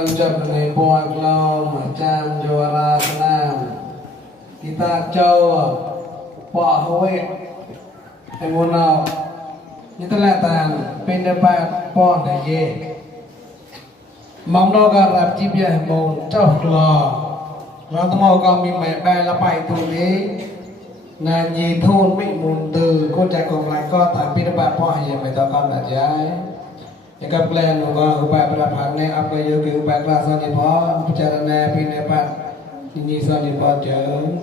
ันจับในบวกลมมาจามจวราสนามกีตาเจ้าปอเฮวไอโูนาวยิ่งตะแลตานเป็นเด็กบัตปอนไดเยมองนอกการับจีบยามงเจ้าลอรัตมอกามีแม่แปลละไปตงนี้นายีทูนไม่มุนตือกนใจกลงไรก็ตามเป็นเดบัตปอนไดเยไปต่อการแบบให एक प्लान होगा उपाय प्रभागने आपके योग्य उपाय क्लास निपा विचारण पीने पर निशा निपा जाओ